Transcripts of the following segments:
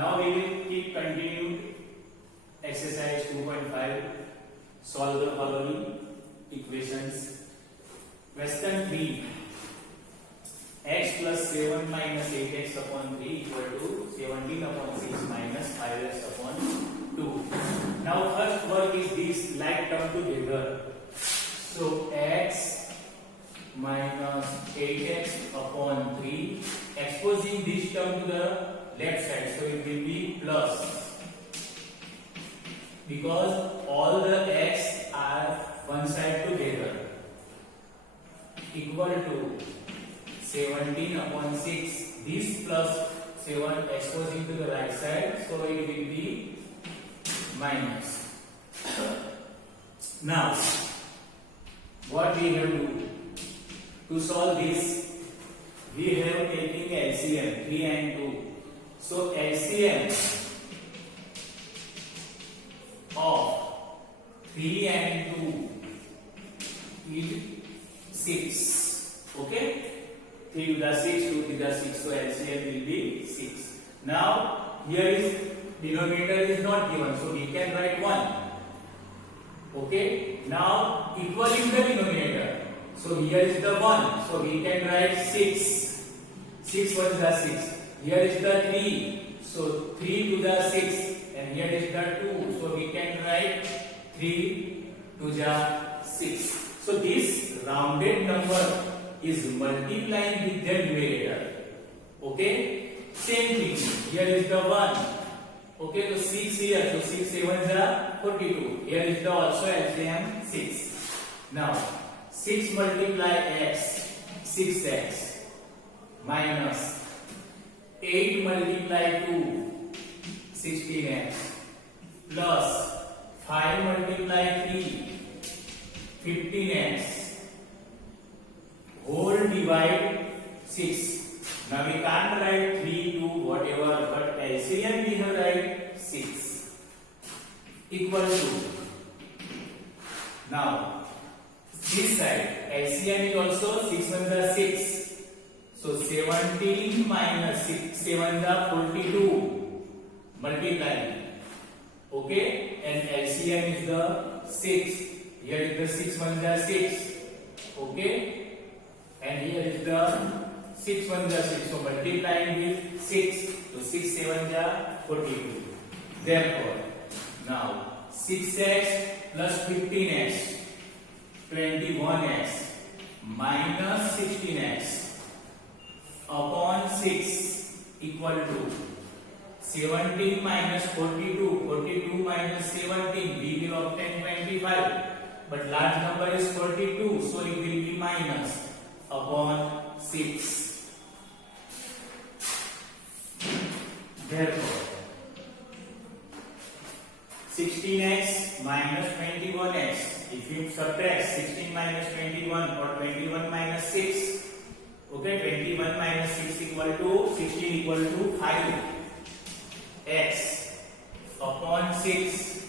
Now we will keep continued exercise 2.5. Solve the following equations. Question 3. X plus 7 minus 8x upon 3 equal to 17 upon 6 minus 5x upon 2. Now first work is this like term together. So x minus 8x upon 3, exposing this term to the left side, so it will be plus, because all the x are one side together, equal to 17 upon 6. This plus 7 exposing to the right side, so it will be minus. Now what we have to do to solve this? We have taken LCM 3 and 2. So LCM of 3 and 2 is 6. Okay? 3 to the 6, 2 to the 6. So LCM will be 6. Now here is denominator is not given, so we can write 1. Okay? Now equaling the denominator. So here is the 1. So we can write 6. 6 1 is the 6. Here is the 3. So 3 to the 6. And here is the 2. So we can write 3 to the 6. So this rounded number is multiplying with the numerator. Okay? Same thing. Here is the 1. Okay, so 6 here. So 6 7 is 42. Here is the also LCM 6. Now 6 multiply x, 6x, minus 8 multiply 2, 16x, plus 5 multiply 3, 15x, whole divide 6. Now we can't write 3, 2, whatever, but LCM we have write 6 equal to. Now this side LCM is also 6 1 is 6. So 17 minus 6 7 is 42. Multiply. Okay, and LCM is the 6. Here is the 6 1 is 6. Okay, and here is the 6 1 is 6. So multiplying with 6. So 6 7 is 42. Therefore, now 6x plus 15x, 21x minus 16x upon 6 equal to 17 minus 42, 42 minus 17, we will obtain 25. But large number is 42, so it will be minus upon 6. Therefore, 16x minus 21x, if you subtract 16 minus 21 or 21 minus 6, okay, 21 minus 6 equal to 16 equal to 5 x upon 6.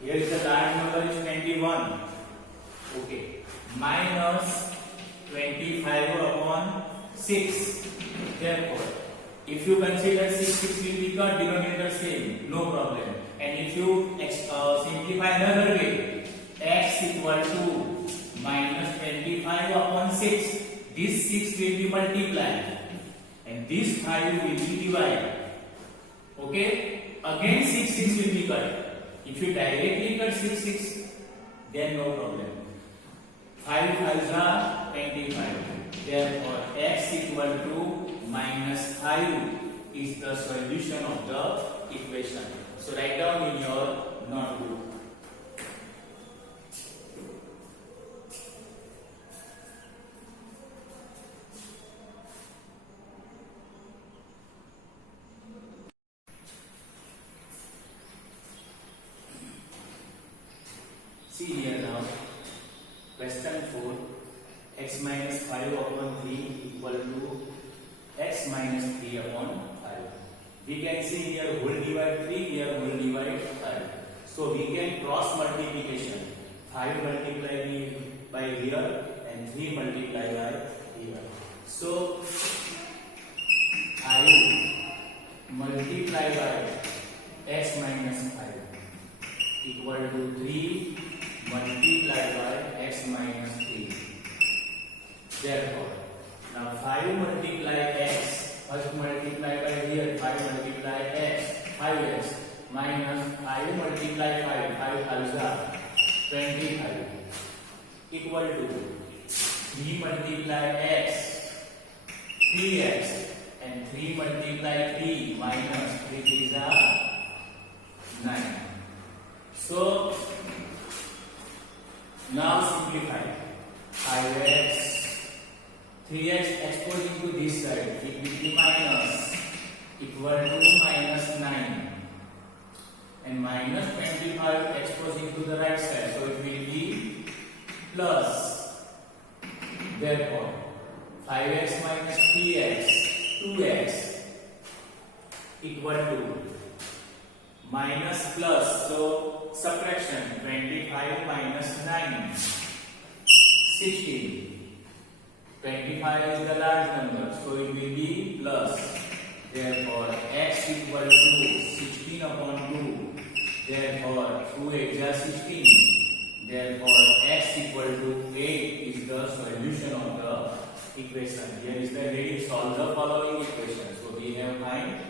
Here is the large number is 21. Okay, minus 25 upon 6. Therefore, if you consider 6 will be cut, denominator same, no problem. And if you simplify another way, x equal to minus 25 upon 6. This 6 will be multiplied and this 5 will be divided. Okay? Again 6 will be cut. If you directly cut 6, then no problem. 5 5s are 25. Therefore, x equal to minus 5 is the solution of the equation. So write down in your notebook. See here now, question 4, x minus 5 upon 3 equal to x minus 3 upon 5. We can see here whole divide 3, here whole divide 5. So we can cross multiplication. 5 multiply by here and 3 multiply by here. So 5 multiply by x minus 5 equal to 3 multiply by x minus 3. Therefore, now 5 multiply x, first multiply by here, 5 multiply x, 5x minus 5 multiply 5, 5 times are 25 equal to 3 multiply x, 3x and 3 multiply 3 minus 3 is 9. So now simplify 5x, 3x exposing to this side, it will be minus equal to minus 9 and minus 25 exposing to the right side, so it will be plus. Therefore 5x minus 3x, 2x equal to minus plus, so subtraction 25 minus 9, 16. 25 is the large number, so it will be plus. Therefore x equal to 16 upon 2. Therefore 2 8 is 16. Therefore x equal to 8 is the solution of the equation. Here is the heading: solve the following equation. So we have find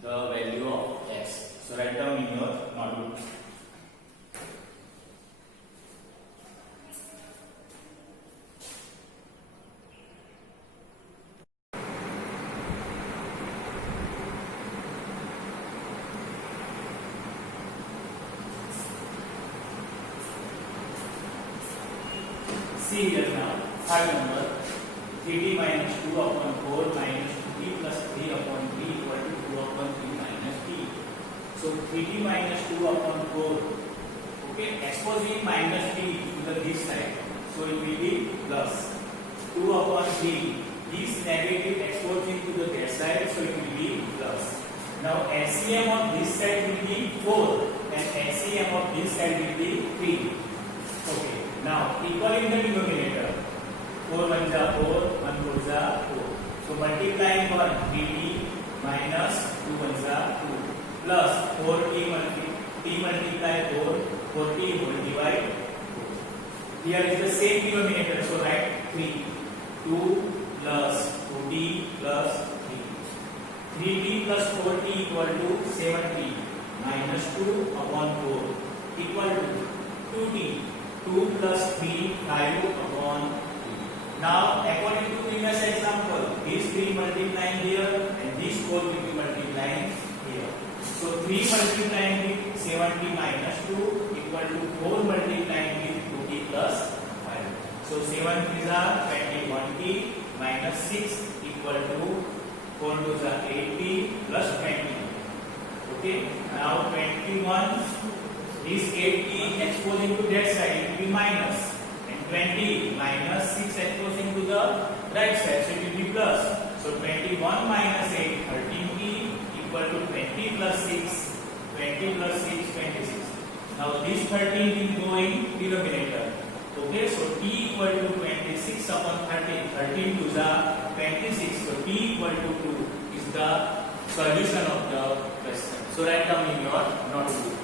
the value of x. So write down in your notebook. See here now, third number, 3t minus 2 upon 4 minus 2t plus 3 upon 3 equal to 2 upon 3 minus t. So 3t minus 2 upon 4, okay, exposing minus t to the this side, so it will be plus 2 upon 3, this negative exposing to the that side, so it will be plus. Now LCM of this side will be 4 and LCM of this side will be 3. Okay. Now equal in the denominator, 4 1 is 4, 1 4 is 4. So multiplying 1, 3t minus 2 1 is 2 plus 4t multiply 4, 4t whole divide 4. Here is the same denominator, so write 3. 2 plus 2t plus 3. 3t plus 4t equal to 7t minus 2 upon 4 equal to 2t. 2 plus 3, 5 upon 3. Now, according to previous example, these 3 multiplying here and these 4 will be multiplying here. So, 3 multiplying with 70 minus 2 equal to 4 multiplying with 2t plus 5. So, 7 is 21t minus 6 equal to 4 to 8t plus 20. Okay, now 21. This 8t exposing to that side, it will be minus, and 20 minus 6 exposing to the right side, so it will be plus. So 21 minus 8, 13t equal to 20 plus 6, 20 plus 6, 26. Now this 13 will go in denominator. Okay, so t equal to 26 upon 13, 13 to the 26, so t equal to 2 is the solution of the question. So write down in your notebook.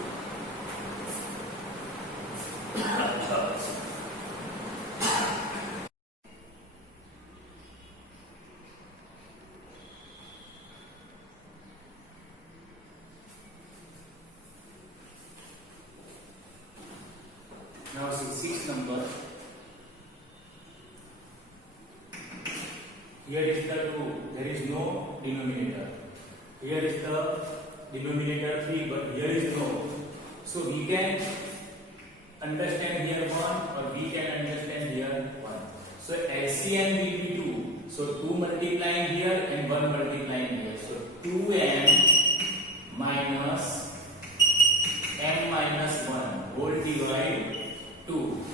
Now see sixth number. Here is the 2. There is no denominator. Here is the denominator 3, but here is no. So we can understand here 1 or we can understand here 1. So LCM will be 2. So 2 multiplying here and 1 multiplying here. So 2m minus m minus 1 whole divide 2.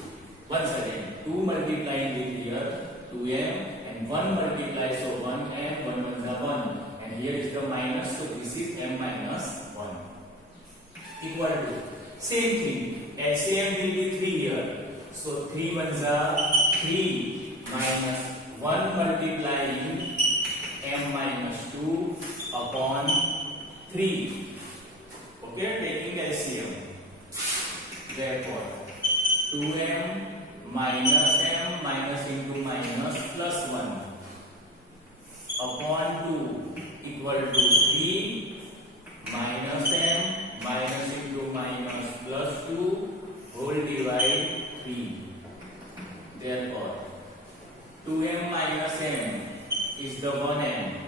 Once again, 2 multiplying with here 2m and 1 multiply, so 1m, 1 1 is 1. And here is the minus, so this is m minus 1 equal to, same thing, LCM will be 3 here. So 3 1 is 3 minus 1 multiplying m minus 2 upon 3. Okay, taking LCM. Therefore, 2m minus into minus plus 1 upon 2 equal to 3 minus m minus into minus plus 2 whole divide 3. Therefore, 2m minus m is the 1m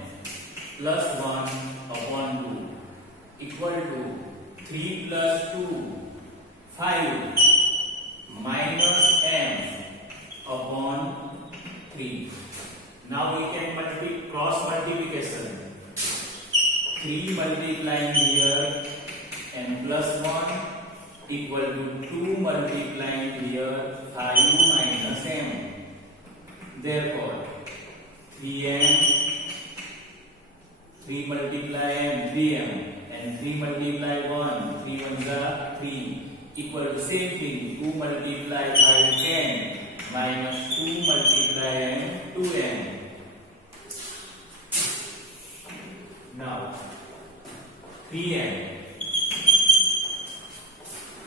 plus 1 upon 2 equal to 3 plus 2 5 minus m upon 3. Now we can cross multiplication. 3 multiplying here and plus 1 equal to 2 multiplying here 5 minus m. Therefore, 3m, 3 multiply m, 3m, and 3 multiply 1, 3 ones are 3, equal to same thing, 2 multiply 5, 10, minus 2 multiply m, 2m. Now, 3m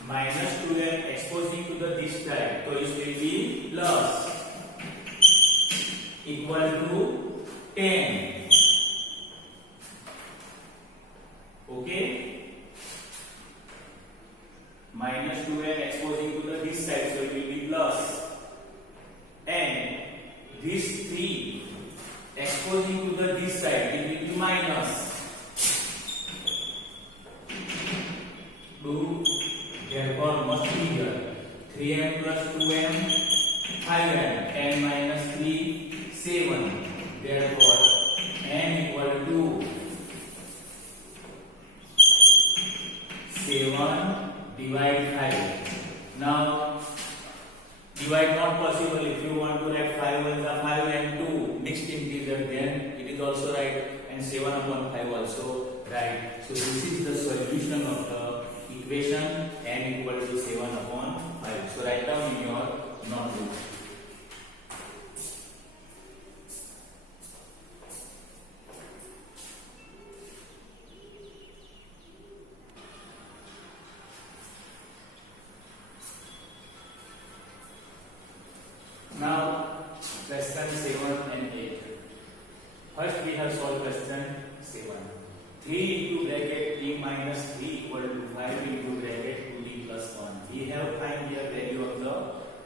minus 2m exposing to the this side, so it will be plus equal to 10. Okay, minus 2m exposing to the this side, so it will be plus, and this 3 exposing to the this side, it will be minus 2. Therefore, must be here 3m plus 2m 5m, 10 minus 3 7. Therefore, m equal to 7 divide 5. Now, divide not possible. If you want to write 5 ones are 5 and 2 mixed integer, then it is also right, and 7 upon 5 also right. So this is the solution of the equation n equal to 7 upon 5. So write down in your notebook. Now, question 7 and 8. First, we have solved question 7. 3 into bracket t minus 3 equal to 5 into bracket 2t plus 1. We have find here value of the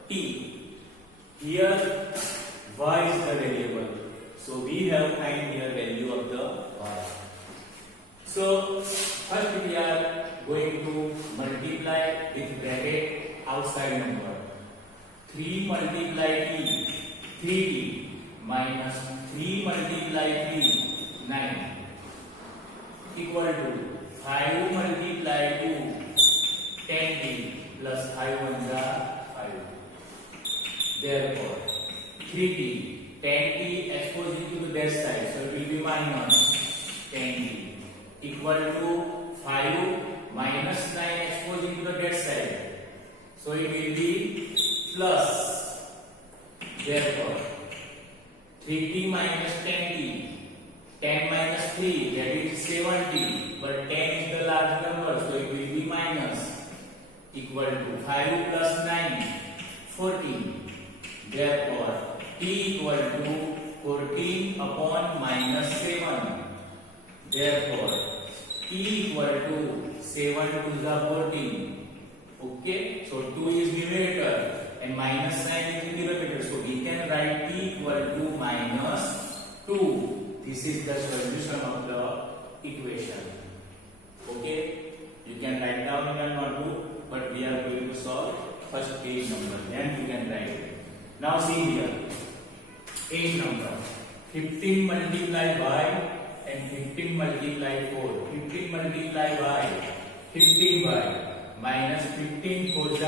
t. Here, y is the variable. So, we have find here value of the y. So, first we are going to multiply with bracket outside number. 3 multiply t, 3t, minus 3 multiply 3, 9, equal to 5 multiply 2, 10t, plus 5 ones are 5. Therefore, 3t, 10t exposing to the that side, so it will be minus 10t, equal to 5 minus 9 exposing to the that side, so it will be plus. Therefore, 3t minus 10t, 10 minus 3, that is 7t, but 10 is the large number, so it will be minus, equal to 5 plus 9, 14. Therefore, t equal to 14 upon minus 7. Therefore, t equal to 7 to the 14. Okay, so 2 is numerator and minus 9 is denominator, so we can write t equal to minus 2. This is the solution of the equation. Okay, you can write down in a notebook, but we are going to solve first page number, then you can write it. Now see here, page number 15 multiply by and 15 multiply 4. 15 multiply by 15 by minus 15 4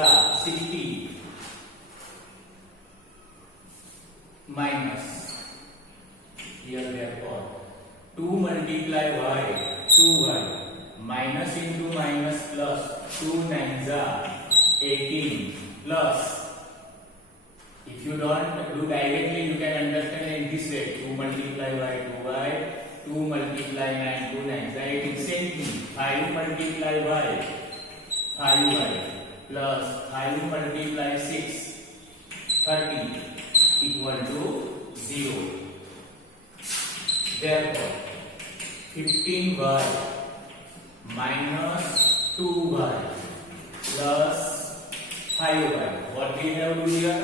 60 minus here, therefore 2 multiply by 2y minus into minus plus 2 9s are 18 plus, if you don't do directly, you can understand in this way, 2 multiply by 2y 2 multiply 9, 2 9. Then it is same thing. 5 multiply y, 5y plus 5 multiply 6, 30 equal to 0. Therefore, 15y minus 2y plus 5y. What we have to do here?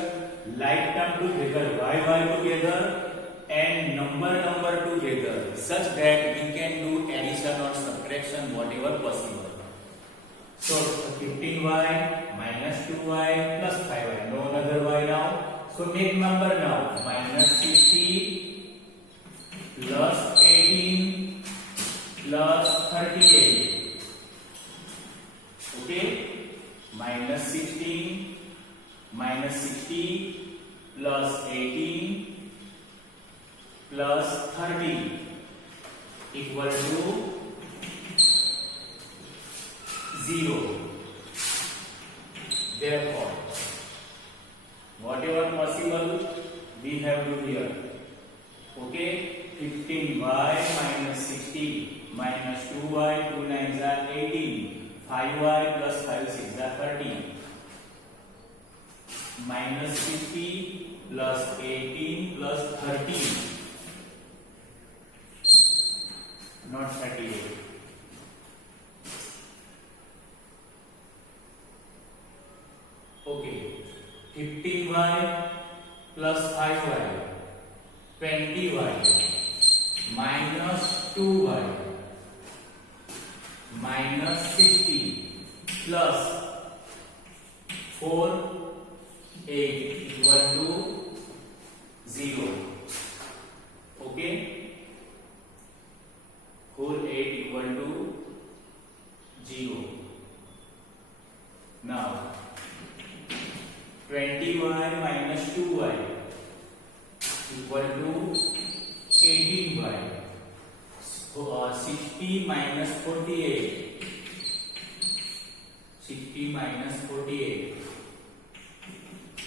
Like term together, y together, and number together, such that we can do addition or subtraction, whatever possible. So 15y minus 2y plus 5y. No another y now. So make number now. Minus 60 plus 18 plus 38. Okay. Minus 16 minus 60 plus 18 plus 30 equal to 0. Therefore, whatever possible we have to here. Okay, 15y minus 60 minus 2y, 2 9s are 18, 5y plus 5 6 are 30, minus 60 plus 18 plus 30, not 38. Okay, 15y plus 5y, 20y minus 2y minus 60 plus 4 8 equal to 0. Okay, 4 8 equal to 0. Now 20y minus 2y equal to 18y. So 60 minus 48. 60 minus 48.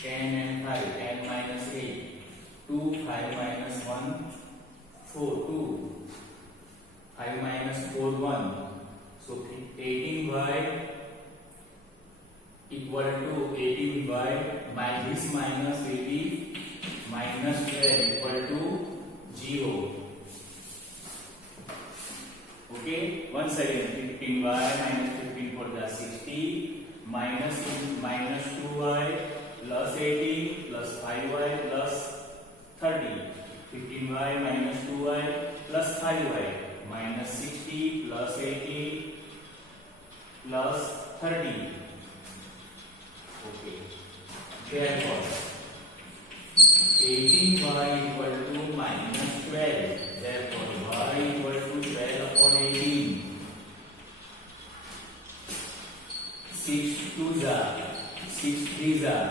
10 and 5. 10 minus 8. 2, 5 minus 1. 4, 2. 5 minus 4, 1. So 18y equal to 18y minus this minus 80 minus 12 equal to 0. Okay, once again 15y minus 15 for the 60 minus 2y plus 18 plus 5y plus 30. 15y minus 2y plus 5y minus 60 plus 18 plus 30. Okay. Therefore, 18y equal to minus 12. Therefore, y equal to 12 upon 18. 6 2s are 6 3s are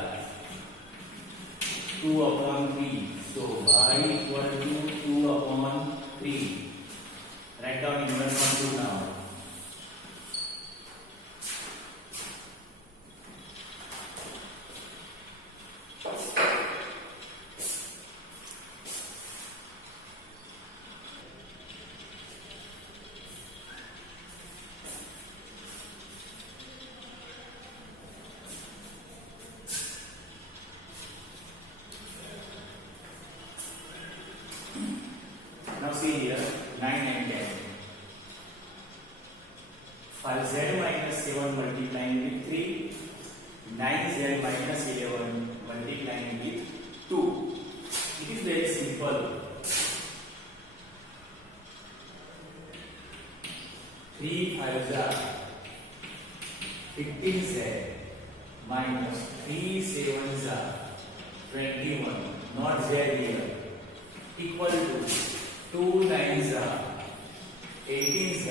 2 upon 3. So y equal to 2 upon 3. Write down inverse one 2 now. Now see here 9 and 10. 5z minus 7 multiplying with 3, 9z minus 11 multiplying with 2. It is very simple. 3 5s are 15z minus 3 7s are 21, not z here, equal to 2 9s are 18z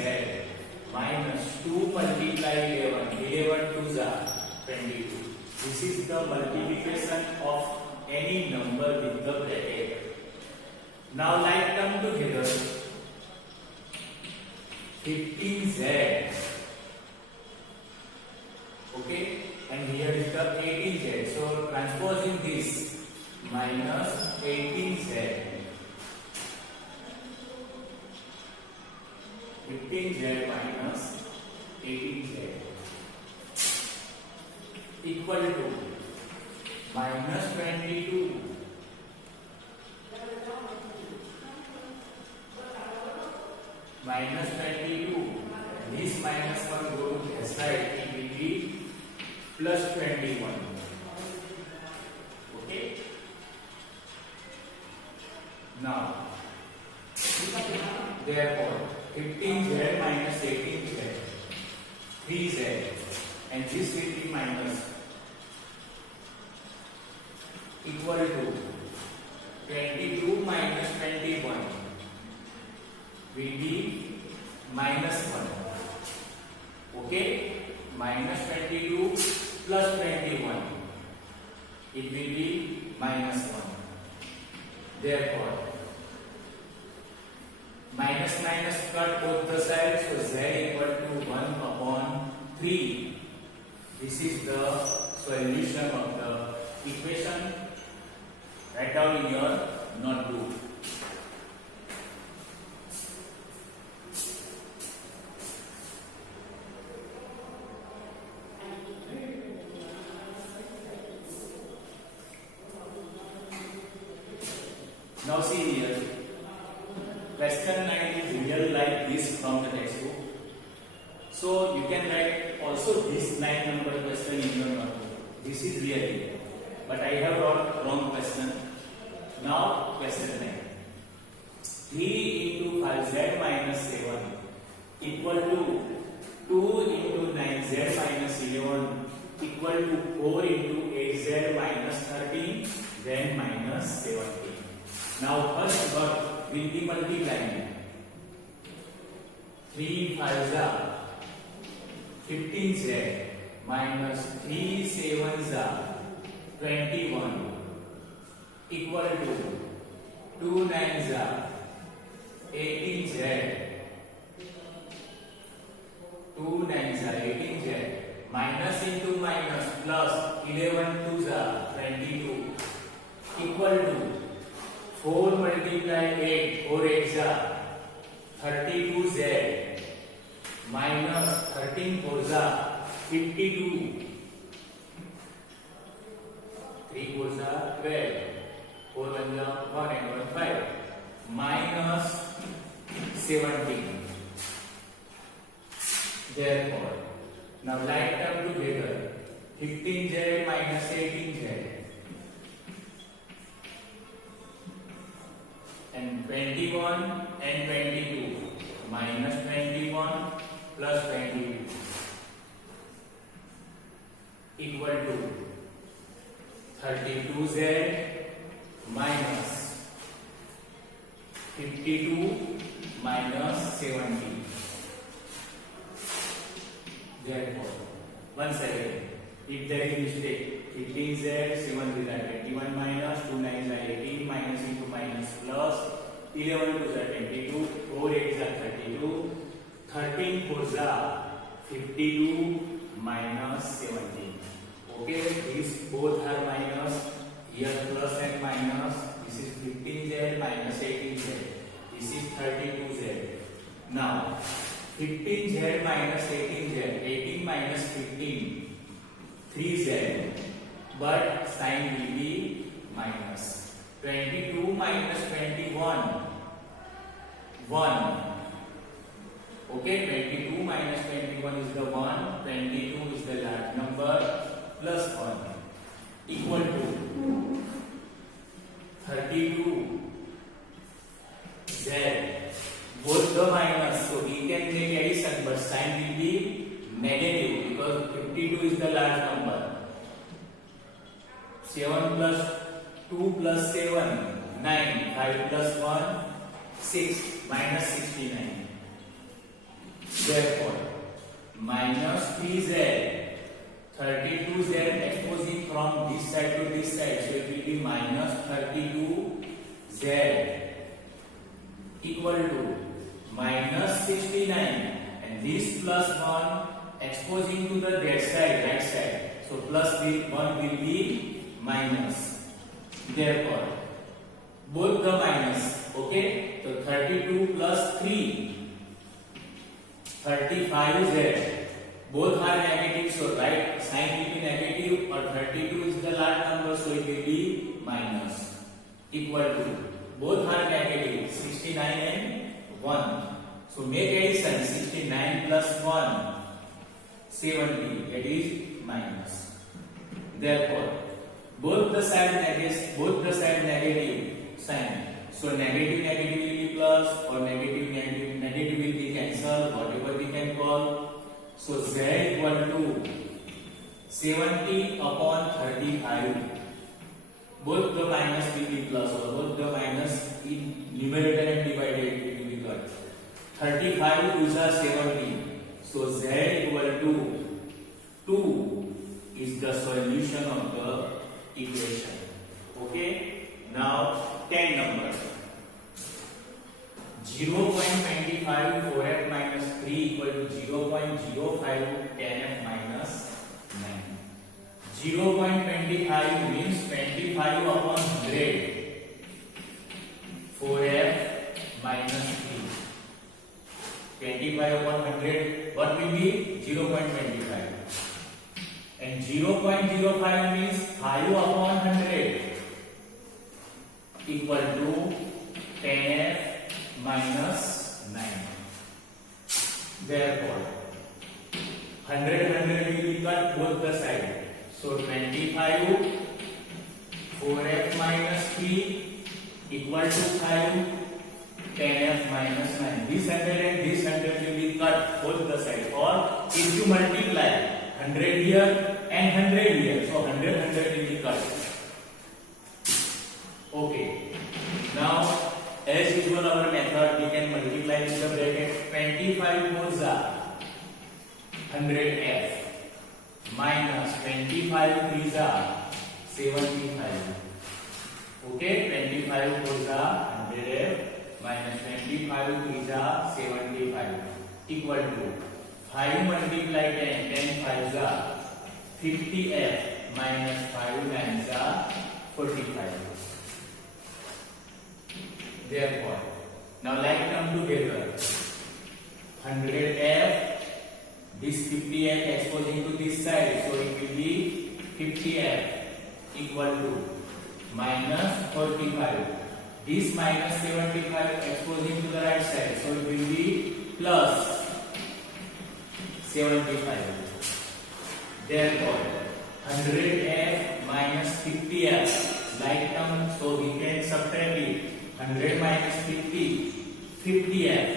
minus 2 multiply 11, 11 2s are 22. This is the multiplication of any number with the bracket. Now like term together, 15z, okay, and here is the 18z. So transposing this, minus 18z 15z minus 18z equal to minus 22 minus 22. This minus 1 go to the side, it will be plus 21. Okay. Now, therefore, 15z minus 18z, 3z, and this will be minus equal to 22 minus 21 will be minus 1. Okay, minus 22 plus 21, it will be minus 1. Therefore, minus minus cut both the sides, so z equal to 1 upon 3. This is the solution of the equation. Write down in your notebook. Now see here, question 9 is real like this from the textbook. So you can write also this 9 number question in your notebook. This is real, but I have wrote wrong question. Now question 9. 3 into 5z minus 7 equal to 2 into 9z minus 11 equal to 4 into 8z minus 13 then minus 17. Now first work will be multiplying. 3 5s are 15z minus 3 7s are 21 equal to 2 9s are 18z, 2 9s are 18z, minus into minus plus 11 2s are 22 equal to 4 multiply 8, 4 8s are 32z minus 13 4s are 52, 3 4s are 12, 4 1s are 1 and 1 5 minus 17. Therefore, now write them together. 15z minus 18z and 21 and 22 minus 21 plus 22 equal to 32z minus 52 minus 70. Therefore, once again, if there is mistake, 15z, 7 is 21 minus 2 9 is 18 minus into minus plus 11 2 is 22, 4 8 is 32, 13 4 is 52 minus 17. Okay, these both are minus, here plus and minus. This is 15z minus 18z. This is 32z. Now, 15z minus 18z, 18 minus 15, 3z, but sign will be minus. 22 minus 21, 1. Okay, 22 minus 21 is the 1, 22 is the large number, plus 1 equal to 32 z. Both the minus, so we can make addition, but sign will be negative because 52 is the large number. 7 plus 2 plus 7, 9, 5 plus 1, 6, minus 69. Therefore, minus 3z, 32z exposing from this side to this side, so it will be minus 32z equal to minus 69, and this plus 1 exposing to the that side, right side, so plus 1 will be minus. Therefore, both the minus, okay, so 32 plus 3 35z. Both are negative, so right sign will be negative, or 32 is the large number, so it will be minus. Equal to, both are negative, 69 and 1. So make addition, 69 plus 1, 70, that is minus. Therefore, both the side negative sign. So negative negative will be plus, or negative negative negative will be cancelled, whatever we can call. So z equal to 70 upon 35. Both the minus will be plus, or both the minus in numerator and divided will be cut. 35 is 70. So z equal to 2 is the solution of the equation. Okay. Now 10 number. 0.25 4f minus 3 equal to 0.05 10f minus 9. 0.25 means 25 upon 100. 4f minus 3. 25 upon 100, what will be? 0.25. And 0.05 means 5 upon 100 equal to 10f minus 9. Therefore, 100 will be cut both the sides. So 25 4f minus 3 equal to 5 10f minus 9. This 100 and this 100 will be cut both the sides. Or if you multiply 100 here and 100 here, so 100 will be cut. Okay. Now, as usual, our method, we can multiply with the bracket. 25 goes 100f minus 25 3s 75. Okay, 25 goes 100f minus 25 3s 75 equal to 5 multiply 10, 10 5s 50f minus 5 9s 45. Therefore, now like them together. 100f, this 50f exposing to this side, so it will be 50f equal to minus 45. This minus 75 exposing to the right side, so it will be plus 75. Therefore, 100f minus 50f, like them, so we can subtract it. 100 minus 50, 50f.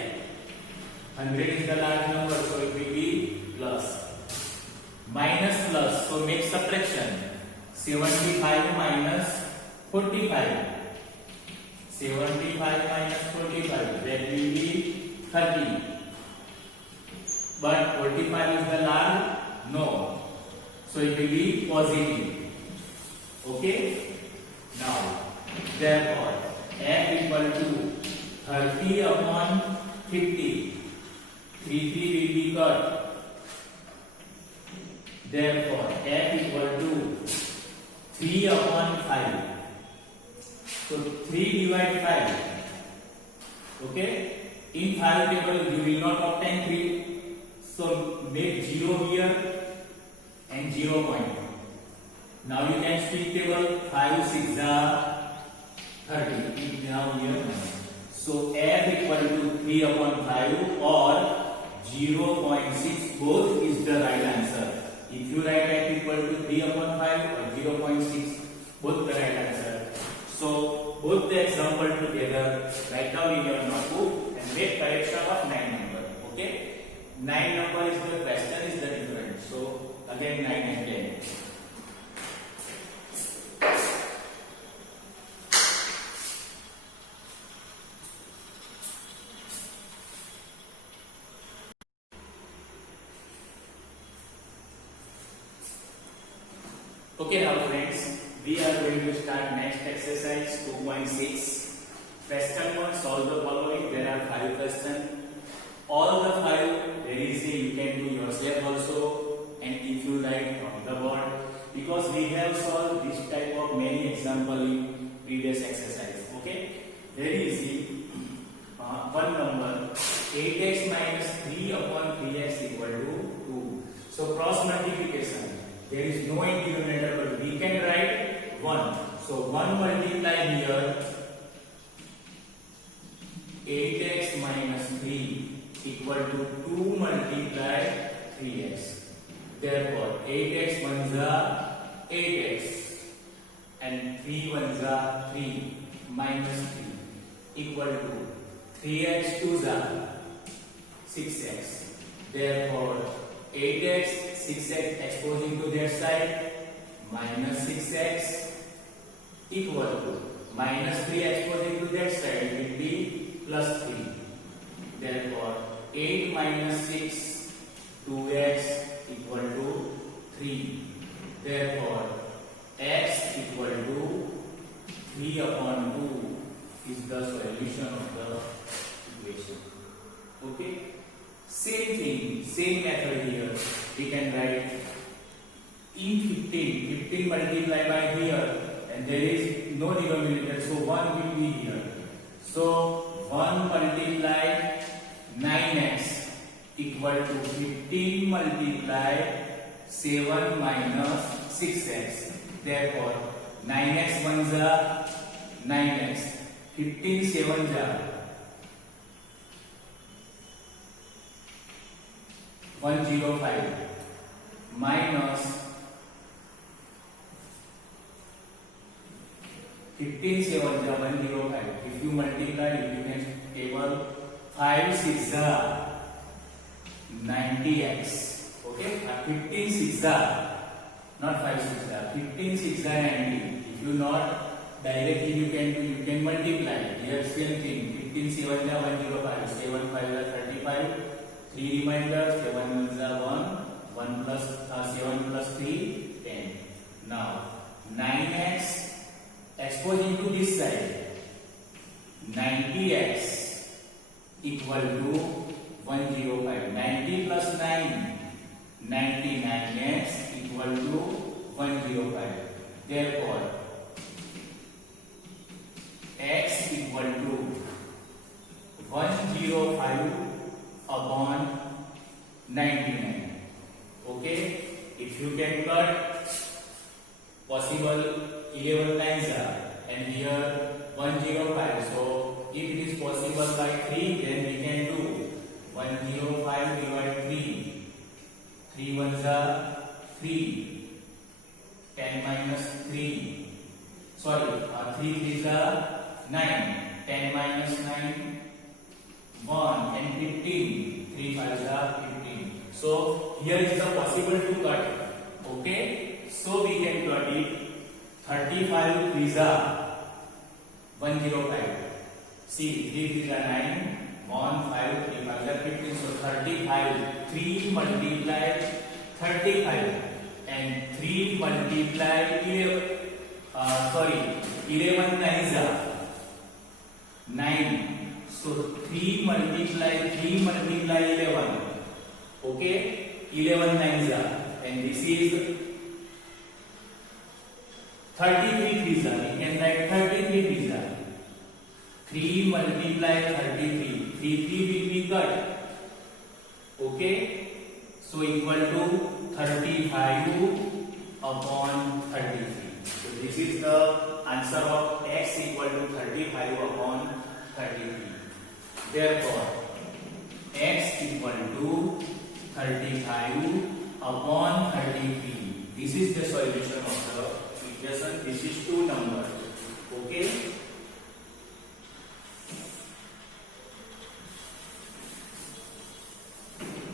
100 is the large number, so it will be plus. Minus plus, so make subtraction. 75 minus 45. 75 minus 45, that will be 30. But 45 is the large? No. So it will be positive. Okay? Now, therefore, f equal to 30 upon 50. 3 will be cut. Therefore, f equal to 3 upon 5. So 3 divide 5. Okay? In 5 table you will not obtain 3. So make 0 here and 0 point. Now you can split table. 5 6 are 30. Now here. So f equal to 3 upon 5 or 0.6, both is the right answer. If you write f equal to 3 upon 5 or 0.6, both the right answer. So both the example together, write down in your notebook and make correction of 9 number. Okay? 9 number is the question, is the different. So again 9 and 10. Okay, now friends, we are going to start next exercise 2.6. Question 1, solve the following. There are 5 questions. All the 5 there is a you can do yourself also, and if you write from the board, because we have solved this type of many example in previous exercise. Okay, very easy. One number 8x minus 3 upon 3x equal to 2. So cross multiplication. There is no in denominator, but we can write 1. So 1 multiply here 8x minus 3 equal to 2 multiply 3x. Therefore 8x ones are 8x and 3 ones are 3 minus 3 equal to 3x 2s are 6x. Therefore 8x 6x exposing to their side minus 6x equal to minus 3 exposing to that side, it will be plus 3. Therefore 8 minus 6 2x equal to 3. Therefore x equal to 3 upon 2 is the solution of the equation. Okay. Same thing, same method here. We can write in 15 multiplied by here, and there is no denominator, so 1 will be here. So 1 multiply 9x equal to 15 multiply 7 minus 6x. Therefore 9x ones are 9x, 15 sevens are 105 minus 15 sevens are 105. If you multiply, you can table 5 6 are 90x. Okay, 15 6 are not 5 6 are 15 6 are 90. If you not directly, you can multiply. Here same thing. 15 7 are 105. 7 5 are 35. 3 remainder, 7 ones are 1 plus 7 plus 3 10. Now 9x exposing to this side, 90x equal to 105. 90 plus 9, 99x equal to 105. Therefore x equal to 105 upon 99. Okay, if you can cut, possible 11 times are, and here 105. So if it is possible by 3, then we can do 105 divided 3. 3 ones are 3. 10 minus 3. Sorry, 3 3s are 9. 10 minus 9. 1 and 15. 3 5s are 15. So here is the possible to cut. Okay, so we can cut it. 35 3s are 105. See, 3 3s are 9. 1 5 3 5s are 15. So 35. 3 multiply 35 and 3 multiply 11. 11 times are 9. So 3 multiply 11. Okay, 11 times are, and this is 33 pizza. You can write 33 pizza. 3 multiply 33. 3 will be cut. Okay, so equal to 35 upon 33. So this is the answer of x equal to 35 upon 33. Therefore, x equal to 35 upon 33. This is the solution of the equation. This is 2 number. Okay.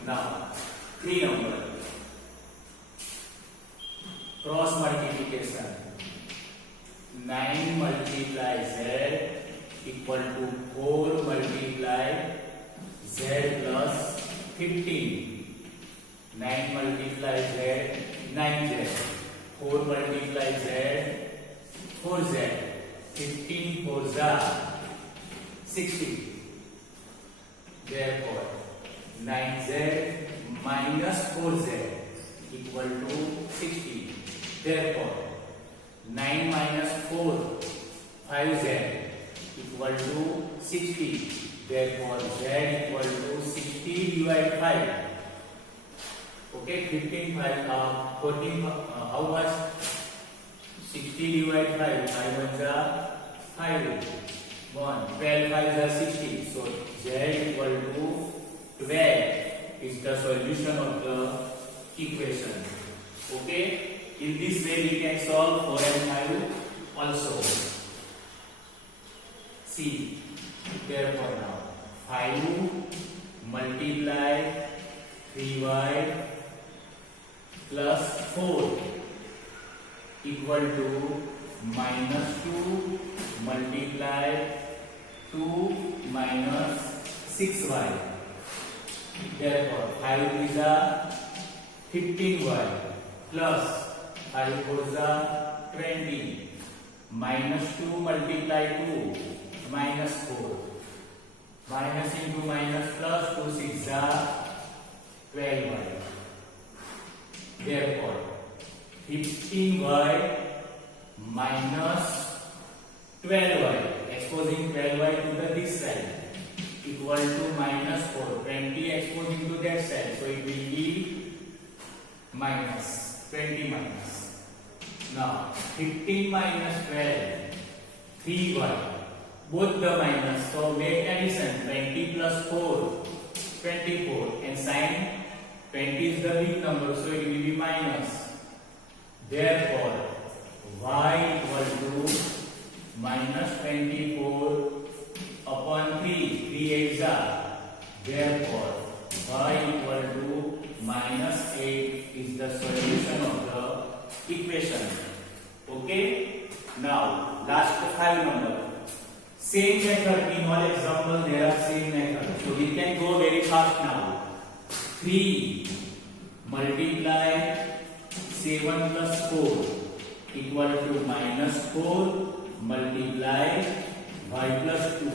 Now 3 number. Cross multiplication. 9 multiply z equal to 4 multiply z plus 15. 9 multiply z, 9z. 4 multiply z, 4z. 15 4z are 60. Therefore 9z minus 4z equal to 60. Therefore 9 minus 4, 5z equal to 60. Therefore, z equal to 60 divided 5. Okay, 15, 14, how much? 60 divided 5. 5 ones are 5. 1. 12 5s are 60. So, z equal to 12 is the solution of the equation. Okay, in this way we can solve 4 and 5 also. See, therefore now 5 multiply 3y plus 4 equal to minus 2 multiply 2 minus 6y. Therefore 5 is a 15y plus 5 4 is a 20 minus 2 multiply 2 minus 4 minus into minus plus 2 6 are 12y. Therefore 15y minus 12y, exposing 12y to the this side, equal to minus 4. 20 exposing to that side, so it will be minus 20 minus. Now 15 minus 12, 3y, both the minus, so make addition. 20 plus 4, 24, and sign 20 is the big number, so it will be minus. Therefore y equal to minus 24 upon 3, 3 8s are. Therefore y equal to minus 8 is the solution of the equation. Okay, now last 5 number. Same method, in all example there are same method, so we can go very fast now. 3 multiply 7 plus 4 equal to minus 4 multiply y plus 2.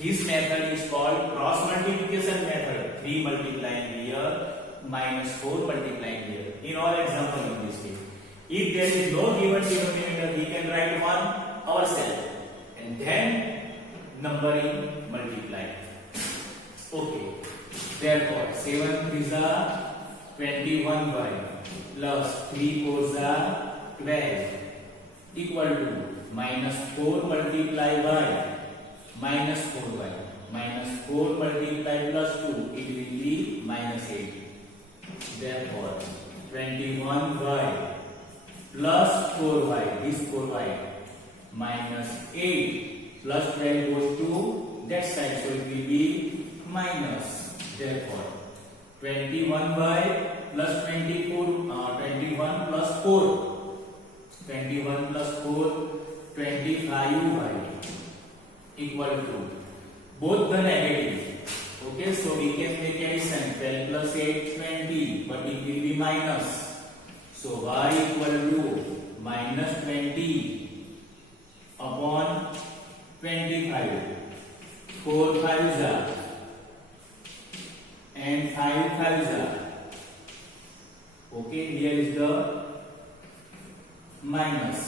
This method is called cross multiplication method. 3 multiplying here minus 4 multiplying here. In all example in this case, if there is no given denominator, we can write one ourselves and then numbering multiply. Okay, therefore 7 3s are 21y plus 3 4s are 12 equal to minus 4 multiply y minus 4y minus 4 multiply plus 2, it will be minus 8. Therefore 21y plus 4y, this 4y minus 8 plus 12 goes to that side, so it will be minus. Therefore 21y plus 21 plus 4, 21 plus 4, 25y equal to both the negative. Okay, so we can make addition. 12 plus 8 20, but it will be minus. So y equal to minus 20 upon 25. 4 5s are and 5 5s are. Okay, here is the minus.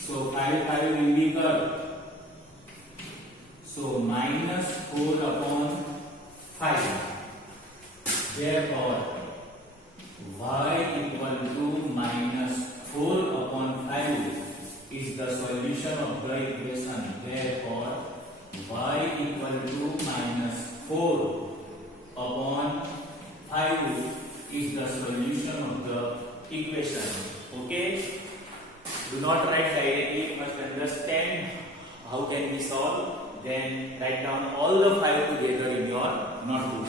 So 5 5 will be cut. So minus 4 upon 5. Therefore y equal to minus 4 upon 5 is the solution of the equation. Therefore y equal to minus 4 upon 5 is the solution of the equation. Okay, do not write directly, must understand how can we solve, then write down all the 5 together in your notebook.